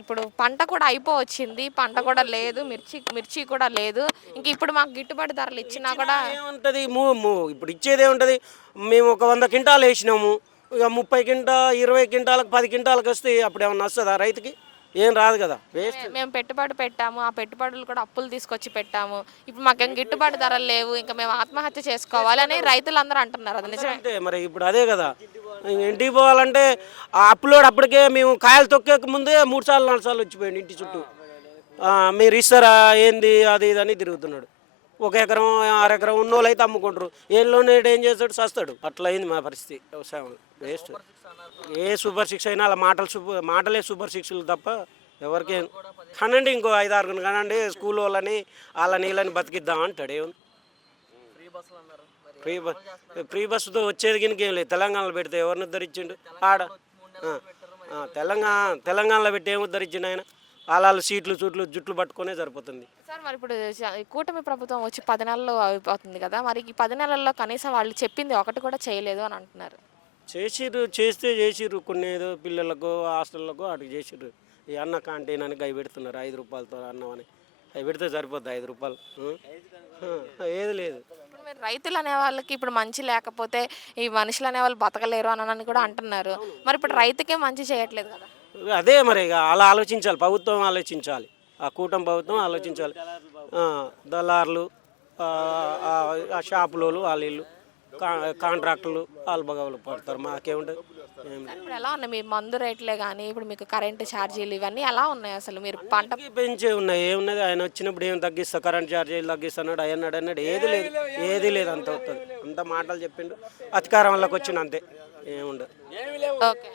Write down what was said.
ఇప్పుడు పంట కూడా అయిపోవచ్చింది. పంట కూడా లేదు. మిర్చి మిర్చి కూడా లేదు. ఇంక ఇప్పుడు మాకు గిట్టుబాటు ధరలు ఇచ్చినా కూడా ఏముంటుంది? ఇప్పుడు ఇచ్చేది ఏముంటుంది? మేము ఒక వంద క్వింటాలు వేసినాము. ఇక ముప్పై క్వింటా ఇరవై క్వింటాలకు పది క్వింటాలకు వస్తే అప్పుడు ఏమన్నా వస్తుందా రైతుకి? ఏం రాదు కదా. వేస్ట్ మేము పెట్టుబడి పెట్టాము. ఆ పెట్టుబడులు కూడా అప్పులు తీసుకొచ్చి పెట్టాము. ఇప్పుడు మాకేం గిట్టుబాటు ధరలు లేవు. ఇంకా మేము ఆత్మహత్య చేసుకోవాలి అని రైతులందరూ అంటున్నారు. అది నిజమే. మరి ఇప్పుడు అదే కదా. ఇంటికి పోవాలంటే అప్లోడ్ అప్పటికే మేము కాయలు తొక్కే ముందే మూడు సార్లు నాలుగు సార్లు వచ్చిపోయాడు ఇంటి చుట్టూ. మీరు ఇస్తారా ఏంది అది ఇది అని తిరుగుతున్నాడు. ఒక ఎకరం అరెకరం ఉన్న వాళ్ళు అయితే అమ్ముకుంటారు. ఏళ్ళలోనే ఏం చేస్తాడు? సస్తాడు. అట్లా అయింది మా పరిస్థితి. వ్యవసాయం వేస్ట్. ఏ సూపర్ సిక్స్ అయినా అలా మాటలు సూపర్ మాటలే సూపర్ సిక్స్లు తప్ప ఎవరికి కనండి ఇంకో ఐదు ఆరుగురు కనండి స్కూల్ వాళ్ళని వాళ్ళని వీళ్ళని బతికిద్దాం అంటాడు. ఏముంది? ఫ్రీ బస్ ఫ్రీ బస్సుతో వచ్చేది కింద ఏం లేదు. తెలంగాణలో పెడితే ఎవరిని ఉద్ధరించిండు? ఆడ తెలంగాణ తెలంగాణలో పెట్టి ఏం ఉద్ధరించిండు ఆయన? వాళ్ళ సీట్లు చుట్లు జుట్లు పట్టుకునే సరిపోతుంది. సార్ మరి ఇప్పుడు కూటమి ప్రభుత్వం వచ్చి పది నెలలు అయిపోతుంది కదా మరి ఈ పది నెలల్లో కనీసం వాళ్ళు చెప్పింది ఒకటి కూడా చేయలేదు అని అంటున్నారు. చేసిర్రు చేస్తే చేసిర్రు. కొన్ని ఏదో పిల్లలకు హాస్టళ్ళకు అటు చేసిర్రు. ఈ అన్న క్యాంటీన్ అని గై పెడుతున్నారు. ఐదు రూపాయలతో అన్నం అని. అవి పెడితే సరిపోద్ది ఐదు రూపాయలు. ఏది లేదు. మీరు రైతులు అనే వాళ్ళకి ఇప్పుడు మంచి లేకపోతే ఈ మనుషులు అనే వాళ్ళు బతకలేరు అని అని కూడా అంటున్నారు. మరి ఇప్పుడు రైతుకే మంచి చేయట్లేదు కదా? అదే మరి ఇక అలా ఆలోచించాలి. ప్రభుత్వం ఆలోచించాలి. ఆ కూటమి ప్రభుత్వం ఆలోచించాలి. దళారులు ఆ, షాపులోళ్ళు వాళ్ళ ఇల్లు కా కాంట్రాక్టులు వాళ్ళు బగవలు పడతారు. మాకేముంటుంది. ఇప్పుడు ఎలా ఉన్నాయి? మీ మందు రేట్లే కానీ ఇప్పుడు మీకు కరెంటు ఛార్జీలు ఇవన్నీ ఎలా ఉన్నాయి అసలు? మీరు పంట పెంచే ఉన్నాయి. ఏమున్నది? ఆయన వచ్చినప్పుడు ఏం తగ్గిస్తా? కరెంట్ ఛార్జీలు తగ్గిస్తున్నాడు అయ్యన్నాడు అన్నాడు ఏది లేదు. ఏది లేదు అంత వస్తుంది అంత మాటలు చెప్పిండు. అధికారం వల్లకి వచ్చిన అంతే. ఏముండదు. ఓకే.